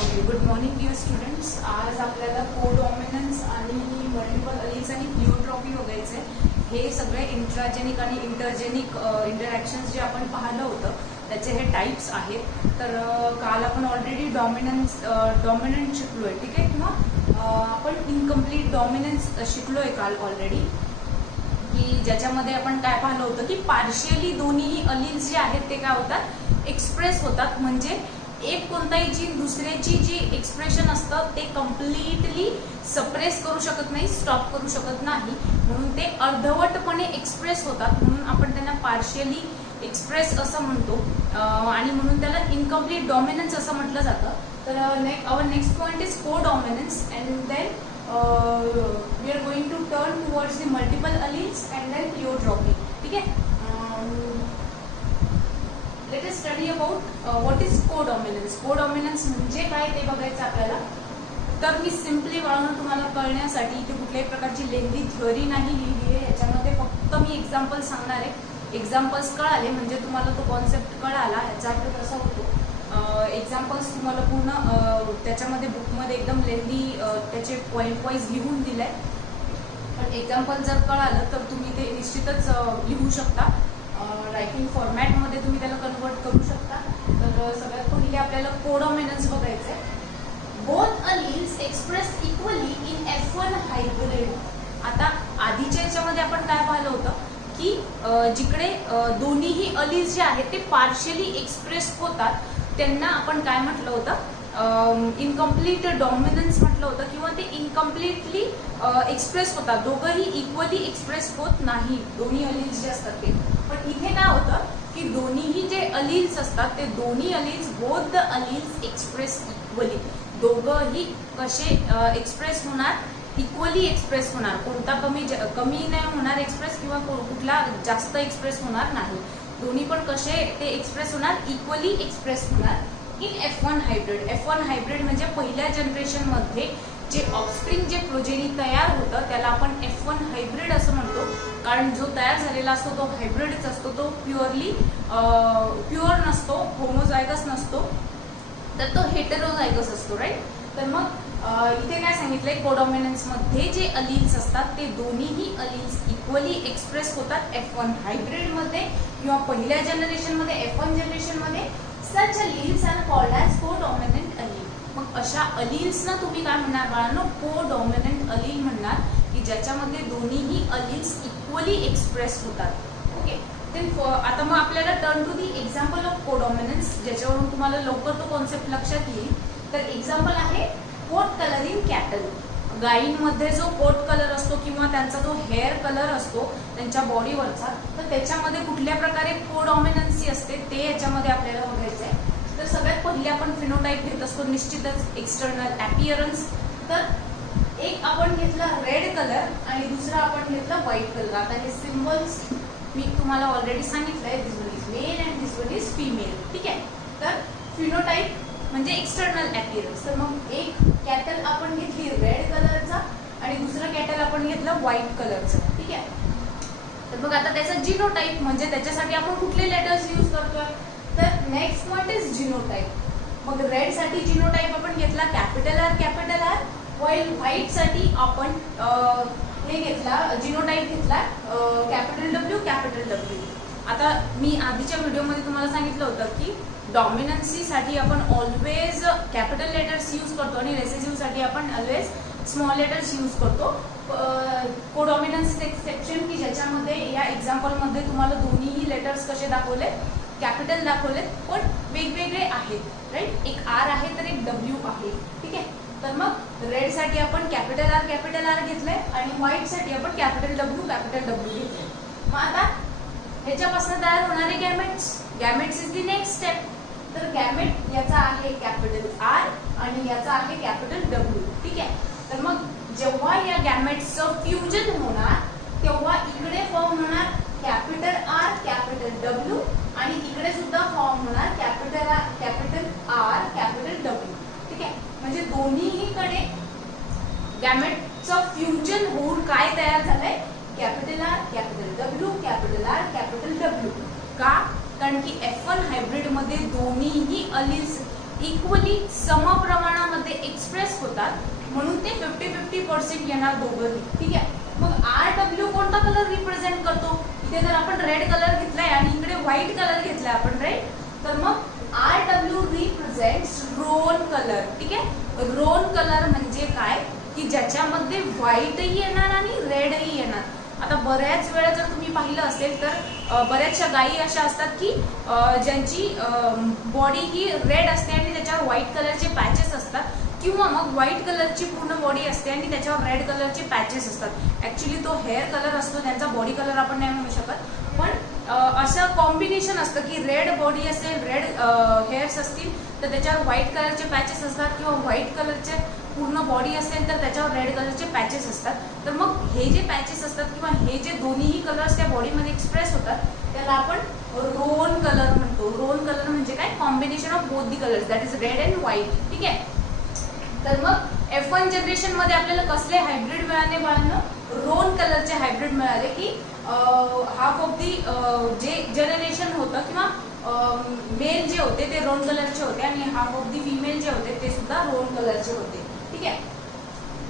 Good morning dear students. आज आपल्याला कोडॉमिनन्स आणि मल्टिपल अलील्स आणि प्लिओट्रॉपी बघायचं आहे. हे सगळे इंट्राजेनिक आणि इंटरजेनिक इंटरॅक्शन्स जे आपण पाहिलं होतं त्याचे हे टाईप्स आहेत. तर काल आपण ऑलरेडी डॉमिनंट शिकलो आहे, ठीक आहे, किंवा आपण इनकम्प्लीट डॉमिनन्स शिकलो आहे काल ऑलरेडी, की ज्याच्यामध्ये आपण काय पाहिलं होतं की पार्शियली दोन्ही अलील्स जे आहेत ते काय होतात, एक्सप्रेस होतात. म्हणजे एक कोणताही जी दुसऱ्याची जी एक्सप्रेशन असतं ते कम्प्लिटली सप्रेस करू शकत नाही, स्टॉप करू शकत नाही, म्हणून ते अर्धवटपणे एक्सप्रेस होतात, म्हणून आपण त्यांना पार्शियली एक्सप्रेस असं म्हणतो आणि म्हणून त्याला इनकम्प्लीट डॉमिनन्स असं म्हटलं जातं. तर our next point is codominance and then we are going to turn towards the multiple alleles and then pleiotropy. ठीक आहे. Let us study about what is codominance. Codominance म्हणजे काय ते बघायचं आपल्याला. तर मी सिम्पली बाळगून तुम्हाला कळण्यासाठी इथे कुठल्याही प्रकारची लेंदी थिअरी नाही लिहिली आहे. याच्यामध्ये फक्त मी एक्झाम्पल सांगणार आहे. एक्झाम्पल्स कळाले म्हणजे तुम्हाला तो कॉन्सेप्ट कळाला. याचा अर्थ कसा होतो, एक्झाम्पल्स तुम्हाला पूर्ण त्याच्यामध्ये बुकमध्ये एकदम लेंदी त्याचे पॉईंट वाईज लिहून दिले आहे, पण एक्झाम्पल जर कळालं तर तुम्ही ते निश्चितच लिहू शकता. रायटिंग फॉर्मॅटमध्ये तुम्ही त्याला कन्वर्ट करू शकता. तर सगळ्यात पहिले आपल्याला कोडॉमिनन्स बघायचं आहे. Both alleles express equally in F1 hybrid. आता आधीच्या याच्यामध्ये आपण काय पाहिलं होतं की जिकडे दोन्हीही अलील्स जे आहेत ते पार्शियली एक्सप्रेस होतात त्यांना आपण काय म्हटलं होतं, इनकम्प्लीट डॉमिनन्स म्हटलं होतं, किंवा ते इनकम्प्लिटली एक्सप्रेस होतात. दोघंही इक्वली एक्सप्रेस होत नाही, दोन्ही अलील्स जे असतात ते. पण इथे काय होतं की दोन्हीही जे अलील्स असतात ते दोन्ही alleles both the alleles express equally. दोघंही कसे एक्सप्रेस होणार, इक्वली एक्सप्रेस होणार. कोणता कमी नाही होणार एक्सप्रेस किंवा कुठला जास्त एक्सप्रेस होणार नाही. दोन्ही पण कसे ते एक्सप्रेस होणार, इक्वली एक्सप्रेस होणार in F1 hybrid. F1 hybrid म्हणजे पहिल्या जनरेशनमध्ये जे ऑफस्प्रिंग जे प्रोजेनी तयार होतं त्याला आपण F1 हायब्रिड असं म्हणतो. कारण जो तयार झालेला असतो तो हायब्रिडच असतो, तो प्युअर नसतो, होमोझायगस नसतो, तर तो हेटेरोझायगस असतो, राईट. तर मग इथे काय सांगितलंय, कोडॉमिनन्स मध्ये जे अलील्स असतात ते दोन्हीही अलील्स इक्वली एक्सप्रेस होतात F1 हायब्रिड मध्ये किंवा पहिल्या जनरेशन मध्ये, F1 जनरेशन मध्ये. सच अलील्स आर कॉल्ड ॲज कोडॉमिनंट अलील. मग अशा अलील्सना तुम्ही काय म्हणणार बाळांनो, कोडॉमिनंट अलील म्हणणार, की ज्याच्यामध्ये दोन्हीही अलील्स इक्वली एक्सप्रेस होतात. ओके. आता मग आपल्याला turn to the example of codominance, ज्याच्यावरून तुम्हाला लवकर तो कॉन्सेप्ट लक्षात येईल. तर एक्झाम्पल आहे कोट कलर इन कॅटल. गायींमध्ये जो कोट कलर असतो किंवा त्यांचा जो हेअर कलर असतो त्यांच्या बॉडीवरचा, तर त्याच्यामध्ये कुठल्या प्रकारे कोडॉमिनन्सी असते ते याच्यामध्ये आपल्याला बघायचं आहे. तर सगळ्यात पहिले आपण फिनोटाईप घेत असतो निश्चितच, एक्सटर्नल अपीअरन्स. तर एक आपण घेतला रेड कलर आणि दुसरा आपण घेतला व्हाईट कलर. आता हे सिम्बल्स मी तुम्हाला ऑलरेडी सांगितलंय, this one is male and this one is female. ठीक आहे. तर फिनोटाईप म्हणजे एक्सटर्नल अपीअरन्स. तर मग एक कॅटल आपण घेतली रेड कलरचा आणि दुसरा कॅटल आपण घेतला व्हाईट कलरचा. ठीक आहे. तर मग आता त्याचा जिनोटाईप म्हणजे त्याच्यासाठी आपण कुठले लेटर्स यूज करतोय, तर नेक्स्ट पॉइंट इज जिनोटाईप. मग रेड साठी जिनोटाईप आपण घेतला कॅपिटल आर, व्हाईल व्हाईट साठी आपण हे घेतला जिनोटाईप घेतला कॅपिटल डब्ल्यू. आता मी आधीच्या व्हिडिओमध्ये तुम्हाला सांगितलं होतं की डॉमिनन्सीसाठी आपण ऑलवेज कॅपिटल लेटर्स यूज करतो आणि रेसेसिव्हसाठी आपण ऑलवेज स्मॉल लेटर्स यूज करतो. कोडॉमिनन्स एक्सेप्शन की ज्याच्यामध्ये या एक्झाम्पलमध्ये तुम्हाला दोन्हीही लेटर्स कसे दाखवले, कॅपिटल दाखवले, पण वेगवेगळे आहेत, राईट. एक आर आहे तर एक डब्ल्यू आहे. ठीक आहे. तर मग रेड साठी आपण कॅपिटल आर घेतलंय आणि व्हाईट साठी आपण कॅपिटल डब्ल्यू घेतलंय. मग आता ह्याच्यापासून तयार होणारे gametes is the next step. तर गॅमेट याचा आहे कॅपिटल आर आणि याचा आहे कॅपिटल डब्ल्यू. ठीक आहे. तर मग जेव्हा या गॅमेट्सचं फ्युजन होणार तेव्हा इकडे फॉर्म होणार कॅपिटल आर कॅपिटल डब्ल्यू आणि इकडे सुद्धा फॉर्म होणार कॅपिटल आर कॅपिटल डब्ल्यू. ठीक आहे. म्हणजे दोन्हीकडे गॅमेटचं फ्युजन होऊन काय तयार झालंय, capital R capital W capital R capital W. का? कारण की F1 हायब्रिड मध्ये दोन्हीही अलील्स इक्वली समप्रमाणामध्ये एक्सप्रेस होतात, म्हणून ते 50-50% येणार दोघंही. ठीक आहे. मग RW कोणता कलर रिप्रेझेंट करतो? इथे जर आपण रेड कलर घेतलाय आणि इकडे व्हाईट कलर घेतलाय आपण, राईट, तर मग RW रिप्रेझेंट्स रोन कलर. ठीक आहे. रोन कलर म्हणजे काय की ज्याच्यामध्ये व्हाईटही येणार आणि रेडही येणार. आता बऱ्याच वेळा जर तुम्ही पाहिलं असेल तर बऱ्याचशा गायी अशा असतात की ज्यांची बॉडी ही रेड असते आणि त्याच्यावर व्हाईट कलरचे पॅचेस असतात, किंवा मग व्हाईट कलरची पूर्ण बॉडी असते आणि त्याच्यावर रेड कलरचे पॅचेस असतात. ऍक्च्युली तो हेअर कलर असतो, त्यांचा बॉडी कलर आपण नाही म्हणू शकत, पण असं कॉम्बिनेशन असतं की रेड बॉडी असेल, रेड हेअर्स असतील तर त्याच्यावर व्हाईट कलरचे पॅचेस असतात, किंवा व्हाईट कलरचे पूर्ण बॉडी असेल तर त्याच्यावर रेड कलरचे पॅचेस असतात. तर मग हे जे पॅचेस असतात किंवा हे जे दोन्हीही कलर्स त्या बॉडीमध्ये एक्सप्रेस होतात त्याला आपण रोन कलर म्हणतो. रोन कलर म्हणजे काय? Combination of both the colours, that is red and white. ठीक आहे. तर मग F1 जनरेशन मध्ये आपल्याला कसले हायब्रिड मिळाले बाळांनो? रोन कलरचे हायब्रिड मिळाले की हाफ ऑफ दी जे जनरेशन होतं किंवा मेल जे होते ते रोन कलरचे होते आणि हाफ ऑफ दी फिमेल जे होते ते सुद्धा रोन कलरचे होते. ठीक आहे.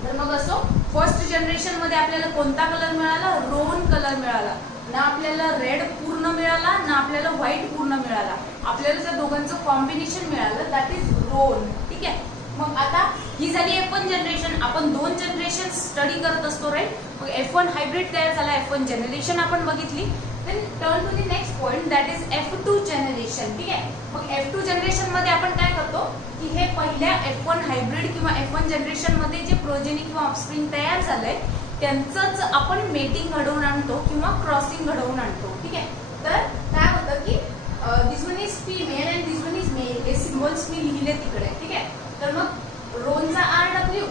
तर मग असो फर्स्ट जनरेशन मध्ये आपल्याला कोणता कलर मिळाला? रोन कलर मिळाला. ना आपल्याला रेड पूर्ण मिळाला ना आपल्याला व्हाईट पूर्ण मिळाला, आपल्याला त्या दोघांचं कॉम्बिनेशन मिळालं, दॅट इज रोन. ठीक आहे. मग आता ही झाली F1 जनरेशन. आपण 2 जनरेशन स्टडी करत असतो, राईट. मग F1 हायब्रिड तयार झाला, F1 जनरेशन आपण बघितली. Then turn to the next point, that is F2 generation. ठीक आहे. मग F2 जनरेशन मध्ये आपण काय करतो की हे पहिल्या F1 हायब्रिड किंवा F1 जनरेशन मध्ये जे प्रोजेनी किंवा ऑफस्प्रिंग तयार झालंय त्यांचंच आपण मेटिंग घडवून आणतो किंवा क्रॉसिंग घडवून आणतो. ठीक आहे. तर काय होतं की this one is female and this one is male, हे सिम्बॉल्स मी लिहिले तिकडे. ठीक आहे. तर मग रोनचा RW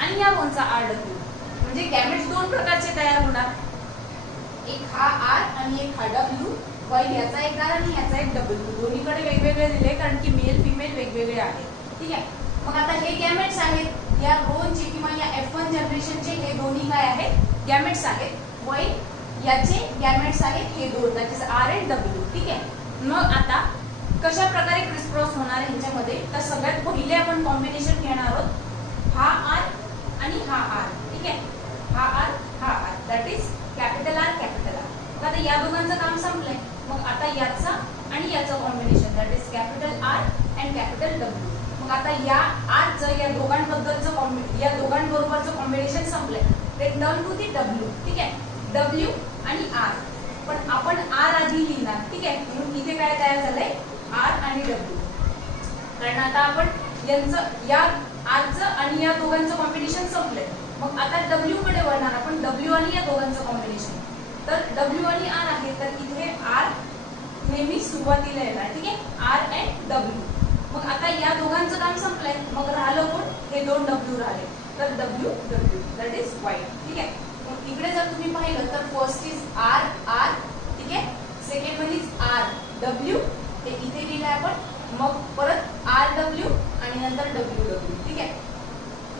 आणि या रोनचा RW म्हणजे गॅमेट्स 2 प्रकारचे तयार होणार, एक हा R आणि एक हा W. वाईल याचा एक R आणि याचा एक W, दोन्हीकडे वेगवेगळे दिले कारण की मेल फिमेल वेगवेगळे आहेत. ठीक आहे. मग आता हे गॅमेट्स आहेत या रोनचे किंवा या F1 जनरेशनचे, हे दोन्ही काय आहेत? गॅमेट्स आहेत. वाईल याचे गॅमेट्स आहेत हे दोन, that is R and W. ठीक आहे. मग आता कशा प्रकारे क्रिसक्रॉस होणार आहे ह्याच्यामध्ये? तर सगळ्यात पहिले आपण कॉम्बिनेशन घेणार आहोत हा R आणि हा R. ठीक आहे. हा R हा R, that is capital R capital R. आता या दोघांचं काम संपलंय. मग आता याचा आणि याचं combination, that is capital R and capital W. मग आता या आरचं या दोघांबद्दलचं या दोघांबरोबरचं कॉम्बिनेशन संपलंय. ते टर्न टू दी W. ठीक आहे. W आणि R, पण आपण R आधी लिहिणार. ठीक आहे. म्हणून इथे काय तयार झालंय? R आणि W. कारण आता आपण यांचं या आरचं आणि या दोघांचं कॉम्बिनेशन संपलंय. मग आता W कडे वळणार आपण, W आणि या दोघांचं कॉम्बिनेशन. तर W आणि R आहे तर इथे R नेहमी सुरुवातीला येणार. ठीक आहे. R and W. मग आता या दोघांचं काम संपलंय. मग राहिलं कोण? हे 2 W राहिले. तर W W, that is white. ठीक आहे. मग इकडे जर तुम्ही पाहिलं तर फर्स्ट इज R R. ठीक आहे. Second one is R W, हे इथे लिहिलंय आपण. मग परत RW आणि नंतर WW. ठीक आहे.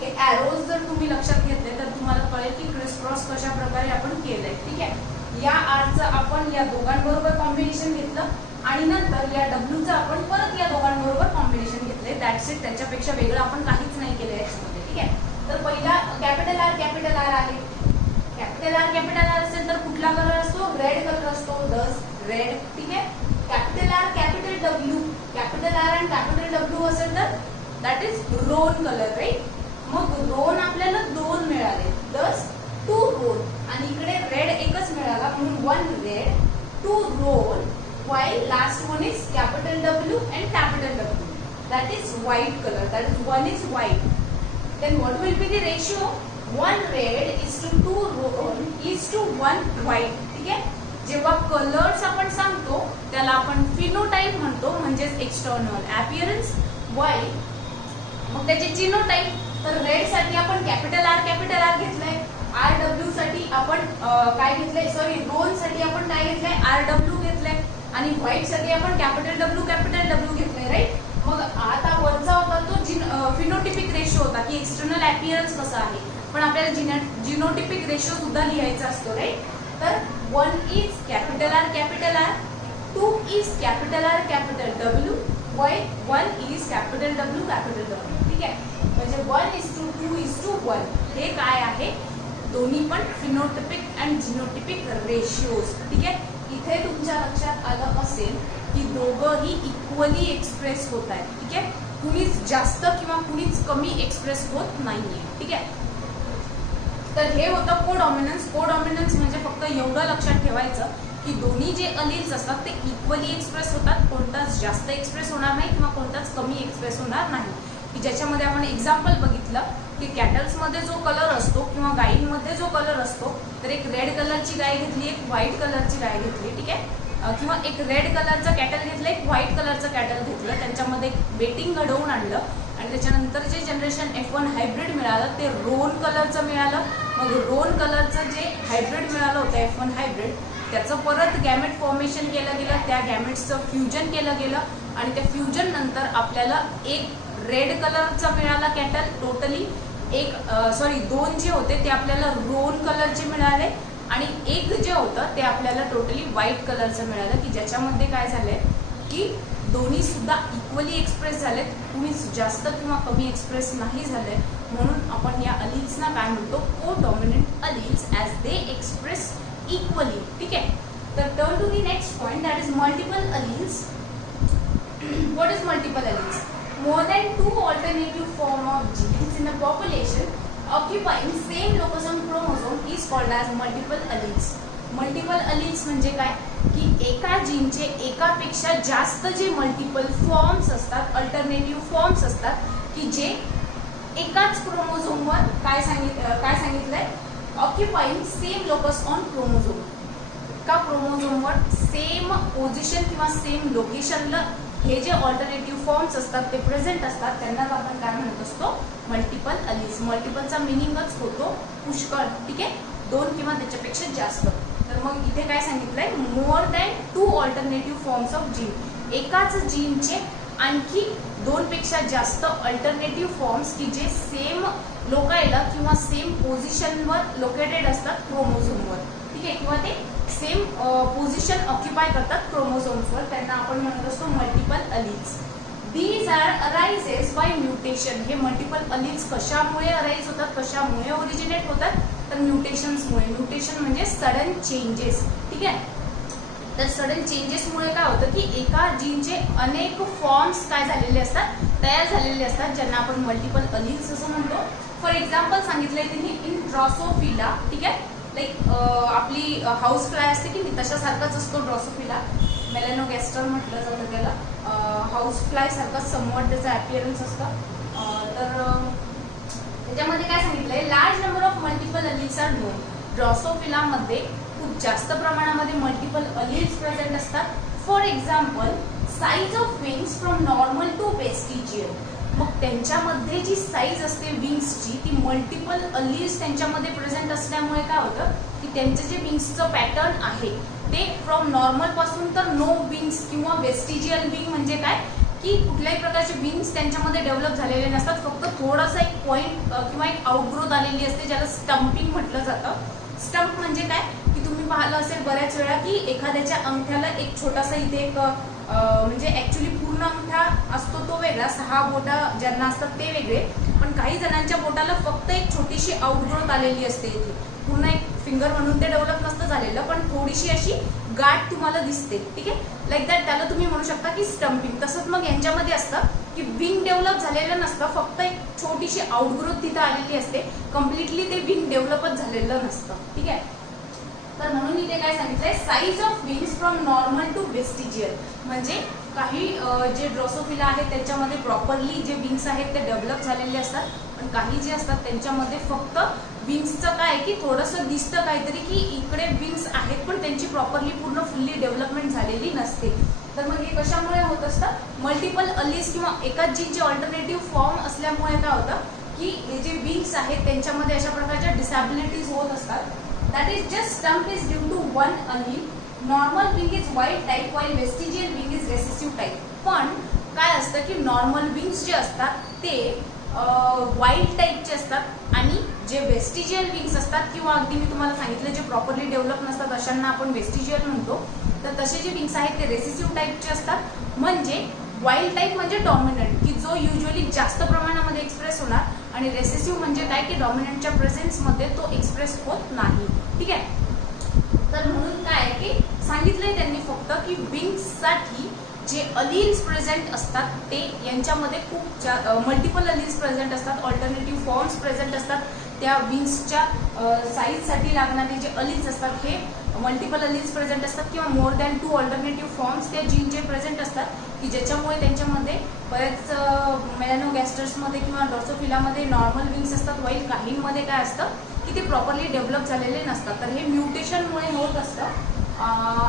हे ॲरोज जर तुम्ही लक्षात घेतले तर तुम्हाला कळेल की क्रिसक्रॉस कशा प्रकारे आपण केलंय. ठीक आहे. या Rचं आपण या दोघांबरोबर कॉम्बिनेशन घेतलं आणि नंतर या Wचं आपण परत या दोघांबरोबर कॉम्बिनेशन घेतले. That's it. त्याच्यापेक्षा वेगळं आपण काहीच नाही केलं याच्यामध्ये. ठीक आहे. तर पहिला कॅपिटल R आहे. कॅपिटल R असेल तर कुठला कलर असतो? रेड कलर असतो, दस रेड. ठीक आहे. Capital R capital W, capital R आणि कॅपिटल W असेल तर that is roan colour, right. मग रोन आपल्याला 2 मिळाले, दस 2 रोन. आणि इकडे रेड एकच मिळाला म्हणून 1 red 2 Ron. while last one is capital W and capital W, that is white color, that is 1 is white. Then what will be the ratio? 1 red is to 2 is to 1 white. ठीक आहे. जेव्हा colours आपण सांगतो त्याला आपण phenotype म्हणतो, म्हणजेच external appearance. While मग त्याचे जिनोटाइप, तर रेड साठी आपण कॅपिटल R घेतलंय. RW साठी आपण काय घेतलंय? सॉरी, रोन साठी आपण काय घेतलंय? RW घेतलंय. आणि व्हाईट साठी आपण कॅपिटल W घेतलंय, राईट. मग आता वरचा होता तो फिनोटिपिक रेशो होता की एक्सटर्नल अपीअरन्स कसा आहे, पण आपल्याला जिनोटिपिक रेशो सुद्धा लिहायचा असतो, राईट. तर 1 is capital R, 2 is capital R, W, 1 is capital W capital W, ठीक आहे. म्हणजे 1:2:1 हे काय आहे, दोन्ही पण फिनोटिपिक अँड जिनोटिपिक रेशिओज, ठीक आहे. इथे तुमच्या लक्षात आलं असेल की दोघंही इक्वली एक्सप्रेस होत आहेत, ठीक आहे. कुणीच जास्त किंवा कुणीच कमी एक्सप्रेस होत नाहीये, ठीक आहे. तर हे होतं कोडॉमिनन्स. कोडॉमिनन्स म्हणजे फक्त एवढं लक्षात ठेवायचं की दोन्ही जे अलील्स असतात ते इक्वली एक्सप्रेस होतात, कोणताच जास्त एक्सप्रेस होणार नाही किंवा कोणताच कमी एक्सप्रेस होणार नाही. की ज्याच्यामध्ये आपण एक्झाम्पल बघितलं की कॅटल्समध्ये जो कलर असतो किंवा गायींमध्ये जो कलर असतो, तर एक रेड कलरची गाय घेतली, एक व्हाईट कलरची गाय घेतली, ठीक आहे. किंवा एक रेड कलरचं कॅटल घेतलं, एक व्हाईट कलरचं कॅटल घेतलं, त्यांच्यामध्ये बेटिंग घडवून आणलं आणि त्याच्यानंतर जे जनरेशन F1 हायब्रिड मिळालं ते रोन कलरचं मिळालं. मग रोन कलरचं जे हायब्रिड मिळालं होतं F1 हायब्रिड, त्याचं परत गॅमेट फॉर्मेशन केलं गेलं, त्या गॅमेट्सचं फ्युजन केलं गेलं आणि त्या फ्युजन नंतर आपल्याला एक रेड कलरचा मिळाला कॅटल, टोटली दोन जे होते ते आपल्याला रोन कलरचे मिळाले आणि एक जे होतं ते आपल्याला टोटली व्हाईट कलरचं मिळालं. की ज्याच्यामध्ये काय झालंय की दोन्ही सुद्धा इक्वली एक्सप्रेस झालेत, कुणीच जास्त किंवा कमी एक्सप्रेस नाही झाले. म्हणून आपण या अलील्सना काय म्हणतो, codominant alleles, as they express equally, ठीक आहे. तर turn to the next point, that is multiple alleles. What is multiple alleles? More than 2 alternative form of genes in a population occupying same locus on chromosome is called as multiple alleles. Multiple alleles म्हणजे काय की एका जीनचे एकापेक्षा जास्त जे multiple forms असतात, alternative forms असतात की जे एकाच क्रोमोझोमवर काय सांगितलंय, occupying same locus on chromosome. एका क्रोमोझोमवर सेम पोझिशन किंवा सेम लोकेशनला हे जे ऑल्टरनेटिव्ह फॉर्म्स असतात ते प्रेझेंट असतात, त्यांनाच आपण काय म्हणत असतो, मल्टिपल अलील्स. मल्टिपलचा मिनिंगच होतो पुष्कळ, ठीक आहे, 2 किंवा त्याच्यापेक्षा जास्त. तर मग इथे काय सांगितलंय, more than 2 alternative forms of gene, एकाच जीनचे आणखी 2 पेक्षा जास्त अल्टरनेटिव्ह फॉर्म्स की जे सेम लोकायला किंवा सेम पोझिशनवर लोकेटेड असतात क्रोमोझोमवर, ठीक आहे, किंवा ते सेम पोझिशन ऑक्युपाय करतात क्रोमोझोम्सवर, त्यांना आपण म्हणत असतो multiple alleles. These are arises by mutation. हे मल्टिपल अलील्स कशामुळे अराइज होतात, कशामुळे ओरिजिनेट होतात, तर म्युटेशन्समुळे. म्युटेशन म्हणजे सडन चेंजेस, ठीक आहे. तर सडन चेंजेसमुळे काय होतं की एका जीनचे अनेक फॉर्म्स काय झालेले असतात, तयार झालेले असतात, ज्यांना आपण मल्टिपल अलील्स असं म्हणतो. फॉर एक्झाम्पल सांगितलंय त्यांनी इन ड्रॉसोफिला, ठीक आहे, लाईक आपली हाऊस फ्लाय असते की तशासारखाच असतो ड्रॉसोफिला. मेलॅनोगॅस्टर म्हटलं जातं त्याला. हाऊस फ्लाय सारखं समवट त्याचं ॲपिअरन्स असतं. तर त्याच्यामध्ये काय सांगितलंय, large number of multiple alleles are known. ड्रॉसोफिलामध्ये खूप जास्त प्रमाणामध्ये मल्टिपल अलील्स प्रेझेंट असतात. For example size of wings from normal to vestigial. मग त्यांच्यामध्ये जी साईज असते विंग्सची ती मल्टिपल अलील्स त्यांच्यामध्ये प्रेझेंट असल्यामुळे काय होतं की त्यांचे जे विंग्सचं पॅटर्न आहे ते फ्रॉम नॉर्मल पासून तर नो विंग्स किंवा वेस्टिजियल विंग म्हणजे काय की कुठल्याही प्रकारचे विंग्स त्यांच्यामध्ये डेव्हलप झालेले नसतात, फक्त थोडासा एक पॉइंट किंवा एक आउटग्रोथ आलेली असते, ज्याला स्टम्पिंग म्हटलं जातं. स्टंप म्हणजे काय की तुम्ही पाहिलं असेल बऱ्याच वेळा की एखाद्याच्या अंगठ्याला एक छोटासा इथे एक म्हणजे ऍक्च्युली पूर्ण अंगठा असतो तो वेगळा, 6 बोटा ज्यांना असतात ते वेगळे, पण काही जणांच्या बोटाला फक्त एक छोटीशी आउटग्रोथ आलेली असते इथे, पूर्ण एक फिंगर म्हणून ते डेव्हलप नसतं झालेलं, पण थोडीशी अशी गाठ तुम्हाला दिसते, ठीक आहे, लाईक दॅट. त्याला तुम्ही म्हणू शकता की स्टम्पिंग. तसंच मग यांच्यामध्ये असतं की विंग डेव्हलप झालेलं नसतं, फक्त एक छोटीशी आउटग्रोथ तिथं आलेली असते, कम्प्लिटली ते विंग डेव्हलपच झालेलं नसतं, ठीक आहे. तर म्हणून इथे काय सांगितलंय, size of wings from normal to vestigial. म्हणजे काही जे ड्रॉसोफिला आहेत त्यांच्यामध्ये प्रॉपरली जे विंग्स आहेत ते डेव्हलप झालेले असतात, पण काही जे असतात त्यांच्यामध्ये फक्त विंग्सचं काय की थोडंसं दिसतं काहीतरी की इकडे विंग्स आहेत, पण त्यांची प्रॉपरली पूर्ण फुल्ली डेव्हलपमेंट झालेली नसते. तर मग हे कशामुळे होत असतं, मल्टिपल अलील्स किंवा एकाच जीनचे ऑल्टरनेटिव्ह फॉर्म असल्यामुळे काय होतं की हे जे विंग्स आहेत त्यांच्यामध्ये अशा प्रकारच्या डिसॅबिलिटीज होत असतात. That is just stump is due to one allele. Normal wing is wild type while vestigial wing is recessive type. पण काय असतं की नॉर्मल विंग्स जे असतात ते वाईल्ड टाईपचे असतात आणि जे वेस्टिजियल विंग्स असतात किंवा अगदी मी तुम्हाला सांगितलं जे प्रॉपरली डेव्हलप नसतात अशांना आपण वेस्टिजियल म्हणतो. तर तसे जे विंग्स आहेत ते रेसेसिव्ह टाईपचे असतात. म्हणजे वाईल्ड टाईप म्हणजे डॉमिनंट, की जो युजली जास्त प्रमाणामध्ये एक्सप्रेस होणार, आणि रेसेसिव्ह म्हणजे काय की डॉमिनंटच्या प्रेझेन्समध्ये तो एक्सप्रेस होत नाही. ठीक आहे. तर म्हणून काय की सांगितलंय त्यांनी फक्त की विंग्ससाठी जे अलील्स प्रेझेंट असतात ते यांच्यामध्ये खूप मल्टिपल अलील्स प्रेझेंट असतात, ऑल्टरनेटिव्ह फॉर्म्स प्रेझेंट असतात. त्या विंग्सच्या साईजसाठी लागणारे जे अलील्स असतात हे मल्टिपल अलील्स प्रेझेंट असतात किंवा मोर दॅन 2 ऑल्टरनेटिव्ह फॉर्म्स त्या जीनचे प्रेझेंट असतात, की ज्याच्यामुळे त्यांच्यामध्ये बरेच मेलॅनोगॅस्टर्समध्ये किंवा ड्रोसोफिलामध्ये नॉर्मल विंग्स असतात, वाईल काहींमध्ये काय असतं की ते प्रॉपरली डेव्हलप झालेले नसतात. तर हे म्युटेशनमुळे होत असतं.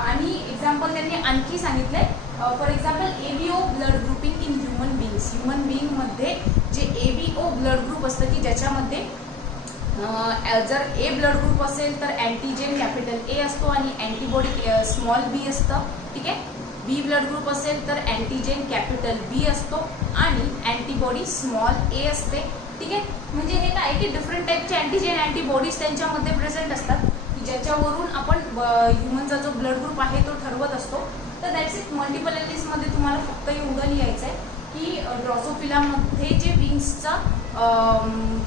आणि एक्झाम्पल त्यांनी आणखी सांगितलंय, for example ABO blood grouping in human beings. Human बिंगमध्ये जे एबीओ ब्लड ग्रुप असतं की ज्याच्यामध्ये जर ए ब्लड ग्रुप असेल तर अँटीजेन कॅपिटल ए असतो आणि अँटीबॉडी स्मॉल बी असतं. ठीक आहे. बी ब्लड ग्रुप असेल तर अँटीजेन कॅपिटल बी असतो आणि अँटीबॉडी स्मॉल ए असते. ठीक आहे. म्हणजे हे काय की डिफरंट टाईपचे अँटीजेन अँटीबॉडीज त्यांच्यामध्ये प्रेझेंट असतात, की ज्याच्यावरून आपण ह्युमनचा जो ब्लड ग्रुप आहे तो ठरवत असतो. तर दॅट्स इट. मल्टिपल एलिल्समध्ये तुम्हाला फक्त एवढं लिहायचं आहे की ड्रोसोफिलामध्ये जे विंग्सचा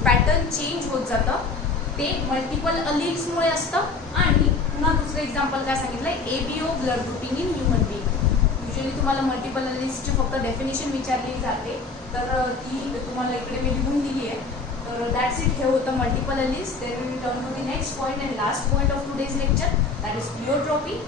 पॅटर्न चेंज होत जातं ते मल्टिपल अलील्समुळे असतं. आणि पुन्हा दुसरं एक्झाम्पल काय सांगितलंय, ABO blood grouping in human being. Usually तुम्हाला मल्टिपल अलील्सची फक्त डेफिनेशन विचारली जाते, तर ती तुम्हाला इकडे मी लिहून दिली आहे. तर दॅट्स इट. हे होतं multiple alleles. Then we turn to the next point and last point of today's lecture, that is pleiotropy.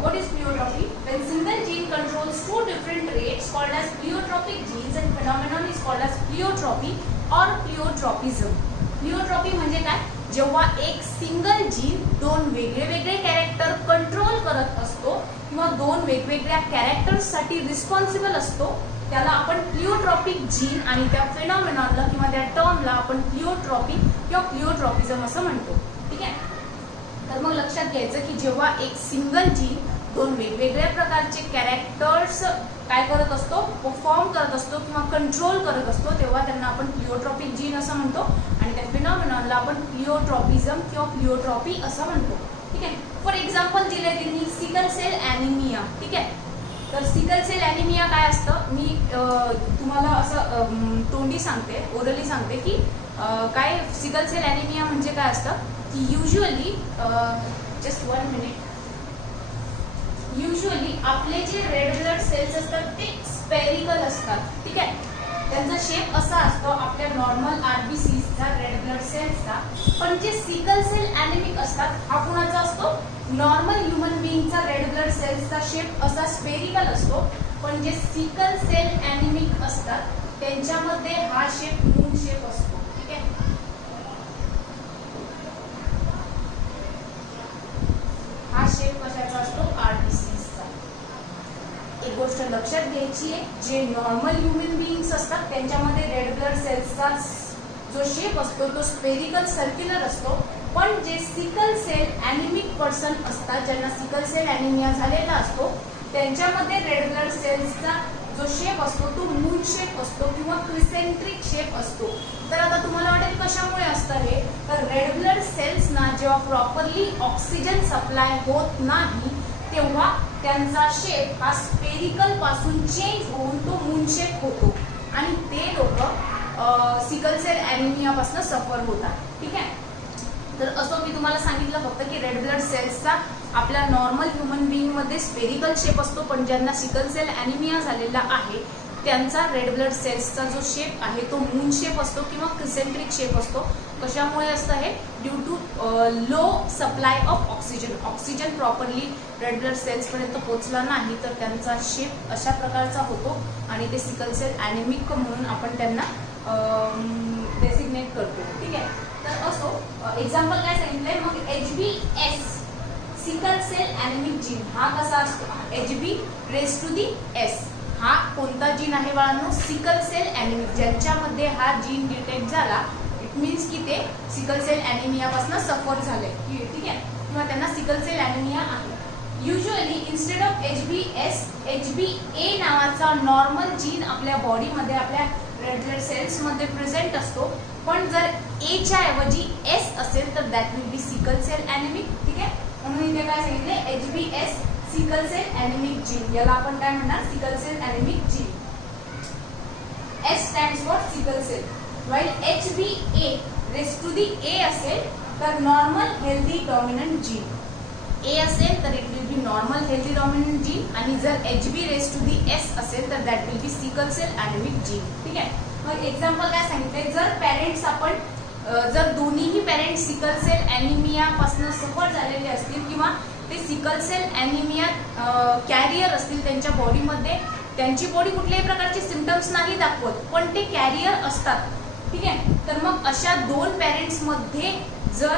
What is pleiotropy? When single gene controls 2 different traits called as pleiotropic genes and phenomenon is called as pleiotropy or pleiotropism. Pleiotropy म्हणजे काय? जेव्हा एक single gene 2 वेगळे character control करत असतो किंवा 2 वेगवेगळ्या कॅरेक्टर्ससाठी responsible असतो, त्याला आपण प्लिओट्रॉपिक जीन आणि त्या फेनॉमेनॉनला किंवा त्या टर्मला आपण प्लिओट्रॉपी किंवा प्लिओट्रॉपिझम असं म्हणतो. ठीक आहे. तर मग लक्षात घ्यायचं की जेव्हा एक सिंगल जीन 2 वेगवेगळ्या प्रकारचे कॅरेक्टर्स काय करत असतो, परफॉर्म करत असतो किंवा कंट्रोल करत असतो, तेव्हा त्यांना आपण प्लिओट्रॉपिक जीन असं म्हणतो आणि त्या फिनॉमिनॉनला आपण प्लिओट्रॉपिझम किंवा प्लिओट्रॉपी असं म्हणतो. ठीक आहे. फॉर एक्झाम्पल दिले त्यांनी सिकल सेल ॲनिमिया. ठीक आहे. तर सिकल सेल ॲनिमिया काय असतं, मी तुम्हाला असं तोंडी सांगते, ओरली सांगते की काय सिकल सेल ॲनिमिया म्हणजे काय असतं की युजली जस्ट 1 मिनिट, युजली आपले जे रेड ब्लड सेल्स असतात ते स्पेरिकल असतात. ठीक आहे. त्यांचा शेप असा असतो आपल्या नॉर्मल आरबीसीचा रेड ब्लड सेल्सचा. पण जे सिकल सेल ॲनिमिक असतात हा कुणाचा असतो, नॉर्मल ह्युमन बिंगचा रेड ब्लड सेल्सचा शेप असा स्पेरिकल असतो. पण जे सिकल सेल ॲनिमिक असतात त्यांच्यामध्ये हा शेप मून शेप असतो. ठीक आहे. हा शेप कशाचा असतो, आरबीसीचा. एक गोष्ट लक्षात घ्यायची आहे, जे नॉर्मल ह्युमन बिंग्स असतात त्यांच्यामध्ये रेड ब्लड सेल्सचा जो शेप असतो तो स्पेरिकल सर्क्युलर असतो. पण जे सिकल सेल ॲनिमिक पर्सन असतात, ज्यांना सिकल सेल ॲनिमिया झालेला असतो, त्यांच्यामध्ये रेड ब्लड सेल्सचा जो शेप असतो तो मून शेप असतो किंवा क्रिसेंट्रिक शेप असतो. तर आता तुम्हाला वाटेल कशामुळे असतं हे, तर रेड ब्लड सेल्सना जेव्हा प्रॉपरली ऑक्सिजन सप्लाय होत नाही तेव्हा त्यांचा शेप हा स्पेरिकल पासून चेंज होऊन तो मून शेप होतो आणि ते लोक सिकल सेल ॲनिमिया पासून सफर होतात. ठीक आहे. तर असं मी तुम्हाला सांगितलं फक्त की रेड ब्लड सेल्सचा आपल्या नॉर्मल ह्युमन बिंगमध्ये स्पेरिकल शेप असतो, पण ज्यांना सिकल सेल ॲनिमिया झालेला आहे त्यांचा रेड ब्लड सेल्सचा जो शेप आहे तो मून शेप असतो किंवा क्रिसेंट्रिक शेप असतो. कशामुळे असतं हे, due to low supply of oxygen. Oxygen properly red blood सेल्सपर्यंत पोहोचला नाही तर त्यांचा शेप अशा प्रकारचा होतो आणि ते सिकल सेल ॲनिमिक म्हणून आपण त्यांना डेसिग्नेट करतो. ठीक आहे. तर असो एक्झाम्पल काय सांगितलंय मग, HbS sickle cell anaemic gene हा कसा असतो, Hb raise to the S हा कोणता जीन आहे बाळांनो, सिकल सेल ॲनिमिक. ज्यांच्यामध्ये हा जीन डिटेक्ट झाला इट मीन्स की ते सिकल सेल ॲनिमियापासून सफर झाले. ठीक आहे. किंवा त्यांना सिकल सेल ॲनिमिया आहे. Usually instead of HbS HbA नावाचा नॉर्मल जीन आपल्या बॉडीमध्ये आपल्या रेड ब्लड सेल्समध्ये प्रेझेंट असतो. पण जर एच्या ऐवजी S असेल तर that will be sickle cell anaemic. ठीक आहे. म्हणून इथे काय सांगितले, HbS sickle cell anaemic gene, याला आपण काय म्हणणार, sickle cell anaemic gene. S stands for sickle cell. While HbA raised to the A असेल तर normal healthy dominant gene. A असेल तर it will be normal healthy dominant gene आणि जर HB raise to the S असेल तर that will be sickle cell anaemic gene. ठीक आहे. मग एक्झाम्पल काय सांगितलंय, जर पेरेंट्स आपण जर दोन्हीही पेरेंट्स सिकल सेल ॲनिमिया पासून सफर झालेले असतील किंवा ते सिकल सेल ॲनिमिया कॅरियर असतील त्यांच्या बॉडीमध्ये, त्यांची बॉडी कुठल्याही प्रकारचे सिम्पटम्स नाही दाखवत पण ते कॅरियर असतात. ठीक आहे. तर मग अशा दोन पेरेंट्स मध्ये जर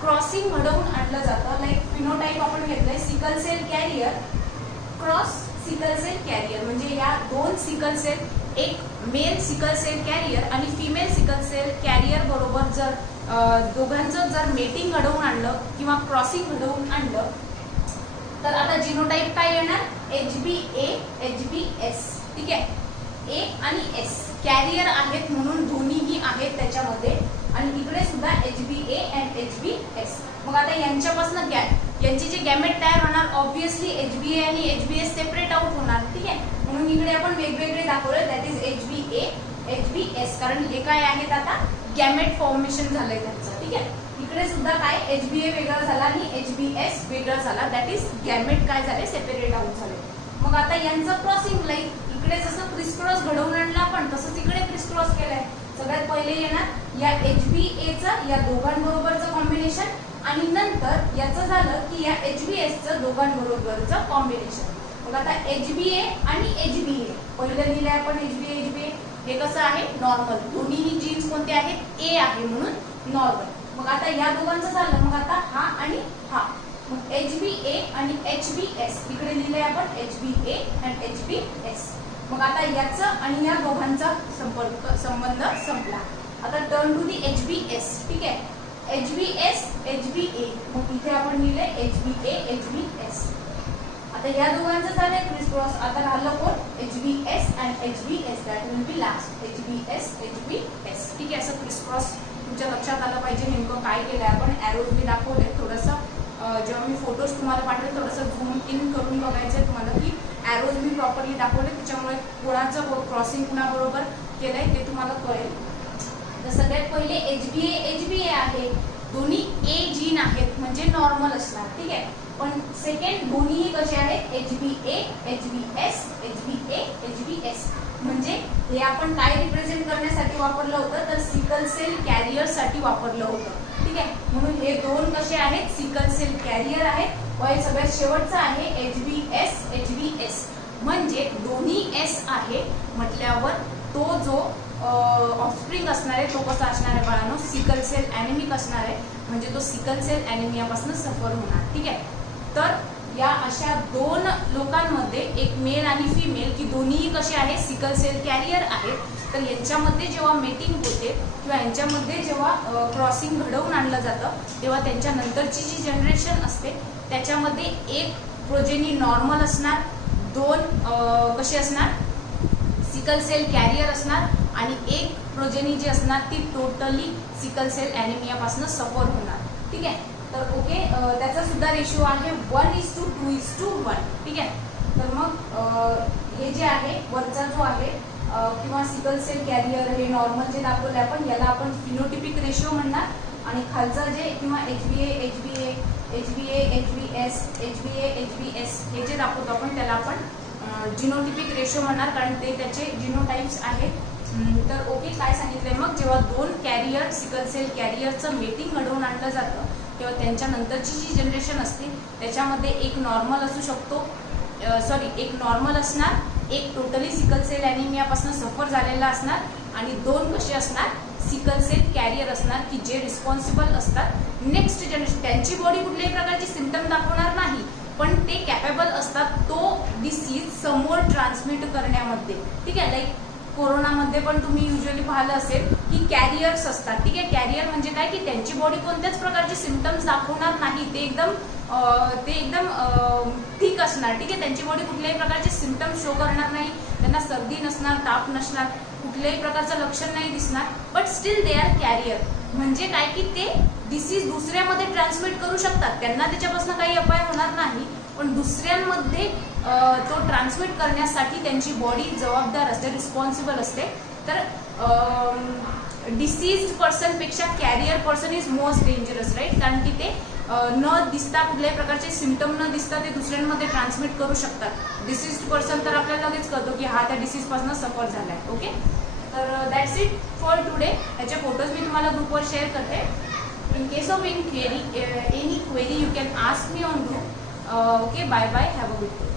क्रॉसिंग घडवून आणलं जातं, लाईक फिनोटाईप आपण घेतलंय sickle cell carrier cross sickle cell carrier, म्हणजे या दोन सिकल सेल, एक मेल सिकल सेल कॅरियर आणि फिमेल सिकल सेल कॅरियर बरोबर जर दोघांचं जर मेटिंग घडवून आणलं किंवा क्रॉसिंग घडवून आणलं तर आता जिनोटाईप काय येणार, HbA HbS. ठीक आहे. A आणि S कॅरियर आहेत म्हणून दोन्हीही आहेत त्याच्यामध्ये आणि इकडे सुद्धा HbA and HbS. मग आता यांच्यापासून यांचे जे गॅमेट तयार होणार ऑब्विसली HbA आणि HbS सेपरेट आउट होणार. ठीक आहे. म्हणून इकडे आपण वेगवेगळे दाखवले, दॅट इज HbA HbS, कारण हे काय आहेत आता गॅमेट फॉर्मेशन झालंय त्यांचं. ठीक आहे. इकडे सुद्धा काय HbA वेगळा झाला आणि HbS वेगळा झाला, दॅट इज गॅमेट काय झाले सेपरेट आउट झाले. मग आता यांचं क्रॉसिंग, लाईक इकडे जसं क्रिसक्रॉस घडवून आणला आपण तसंच इकडे क्रिसक्रॉस केलाय. सगळ्यात पहिले येणार या HbAचं या दोघांबरोबरचं कॉम्बिनेशन आणि नंतर याचं झालं की या HbSचं दोघांबरोबरचं कॉम्बिनेशन. मग आता HbA आणि HbA पहिलं लिहिलंय आपण HbA. हे कसं आहे नॉर्मल, दोन्हीही जीन्स कोणते आहेत A आहे म्हणून नॉर्मल. मग आता या दोघांचं झालं, मग आता हा आणि हा, मग HbA आणि HbS इकडे लिहिलंय आपण HbA and HbS. मग आता याचं आणि या दोघांचा संबंध संपला. आता टर्न टू दी HbS. ठीक आहे. HbS HbA, मग इथे आपण लिहिलंय HbA HbS. आता या दोघांचं झालंय क्रिसक्रॉस, आता राहिलं कोण HbS and HbS, that will B last HbS HbS. ठीक आहे. असं क्रिसक्रॉस तुमच्या लक्षात आलं पाहिजे नेमकं काय केलंय आपण. एरोज मी दाखवले, थोडंसं जेव्हा मी फोटोज तुम्हाला पाठवले थोडंसं झूम इन करून बघायचंय तुम्हाला की एरोज मी प्रॉपरली दाखवले, त्याच्यामुळे कोणाचं क्रॉसिंग कुणाबरोबर केलंय ते तुम्हाला कळेल. तर सगळ्यात पहिले HbA आहे, दोन्ही A जीन आहेत म्हणजे नॉर्मल असणार. ठीक आहे. पण सेकंड दोन्हीही कसे आहेत HbA HbS HbA HbS, म्हणजे हे आपण काय रिप्रेझेंट करण्यासाठी वापरलं होतं तर सिकल सेल कॅरियर साठी वापरलं होतं. ठीक आहे. म्हणून हे दोन कसे आहेत सिकल सेल कॅरियर आहेत. व सगळ्यात शेवटचं आहे HbS HbS, म्हणजे दोन्ही S आहे म्हटल्यावर तो जो ऑफस्प्रिंग असणार आहे तो कसा असणार आहे बाळांनो, सिकल सेल ॲनिमिक असणार आहे, म्हणजे तो सिकल सेल ॲनिमियापासून सफर होणार. ठीक आहे. तर या अशा दोन लोकांमध्ये एक मेल आणि फिमेल की दोन्हीही कसे आहेत सिकल सेल कॅरियर आहेत, तर यांच्यामध्ये जेव्हा मेटिंग होते किंवा यांच्यामध्ये जेव्हा क्रॉसिंग घडवून आणलं जातं तेव्हा त्यांच्या नंतरची जी जनरेशन असते त्याच्यामध्ये एक प्रोजेनी नॉर्मल असणार, दोन कसे असणार सिकल सेल कॅरियर असणार आणि एक प्रोजेनी जी असणार ती टोटली सिकल सेल ॲनिमियापासून सफर होणार. ठीक आहे. तर ओके, त्याचा सुद्धा रेशिओ आहे 1:2:1. ठीक आहे. तर मग हे जे आहे वरचा जो आहे किंवा सिकल सेल कॅरियर हे नॉर्मल जे दाखवले आपण याला आपण फिनोटिपिक रेशिओ म्हणणार आणि खालचा जे किंवा HbA HbA HbA HbS HbA HbS हे जे दाखवतो आपण त्याला आपण जिनोटिपिक रेशिओ म्हणणार, कारण ते त्याचे जिनोटाइप्स आहेत. तर ओके, काय सांगितलंय मग जेव्हा दोन कॅरियर सिकल सेल कॅरियरचं मेटिंग घडवून आणलं जातं तेव्हा त्यांच्या नंतरची जी जनरेशन असते त्याच्यामध्ये एक नॉर्मल असू शकतो, एक नॉर्मल असणार, एक टोटली सिकल सेल ॲनिमियापासून सफर झालेला असणार आणि दोन कसे असणार सिकल सेल कॅरियर असणार की जे रिस्पॉन्सिबल असतात नेक्स्ट जनरेशन. त्यांची बॉडी कुठल्याही प्रकारची सिम्पटम दाखवणार नाही पण ते कॅपेबल असतात तो डिसीज समोर ट्रान्समिट करण्यामध्ये. ठीक आहे. लाईक कोरोनामध्ये पण तुम्ही युजली पाहिलं असेल की कॅरियर्स असतात. ठीक आहे. कॅरियर म्हणजे काय की त्यांची बॉडी कोणत्याच प्रकारचे सिम्पटम्स दाखवणार नाही, ते एकदम ठीक असणार. ठीक आहे. त्यांची बॉडी कुठल्याही प्रकारचे सिम्पटम्स शो करणार नाही, त्यांना सर्दी नसणार, ताप नसणार, कुठल्याही प्रकारचं लक्षण नाही दिसणार, but still they are carrier. म्हणजे काय की ते डिसीज दुसऱ्यामध्ये ट्रान्समिट करू शकतात, त्यांना त्याच्यापासून काही अपाय होणार नाही पण दुसऱ्यांमध्ये तो ट्रान्समिट करण्यासाठी त्यांची बॉडी जबाबदार असते, रिस्पॉन्सिबल असते. तर डिसीज्ड पर्सनपेक्षा carrier person is most dangerous, right. कारण की ते न दिसता, कुठल्याही प्रकारचे सिम्टम न दिसता ते दुसऱ्यांमध्ये ट्रान्समिट करू शकतात. डिसीज्ड पर्सन तर आपल्याला लगेच कळतो की हा त्या डिसीजपासून सफर झाला आहे. ओके, तर दॅट्स इट फॉर टुडे. ह्याचे फोटोज मी तुम्हाला ग्रुपवर शेअर करते. In case of any query you can ask me on group. Okay, bye bye, have a good day.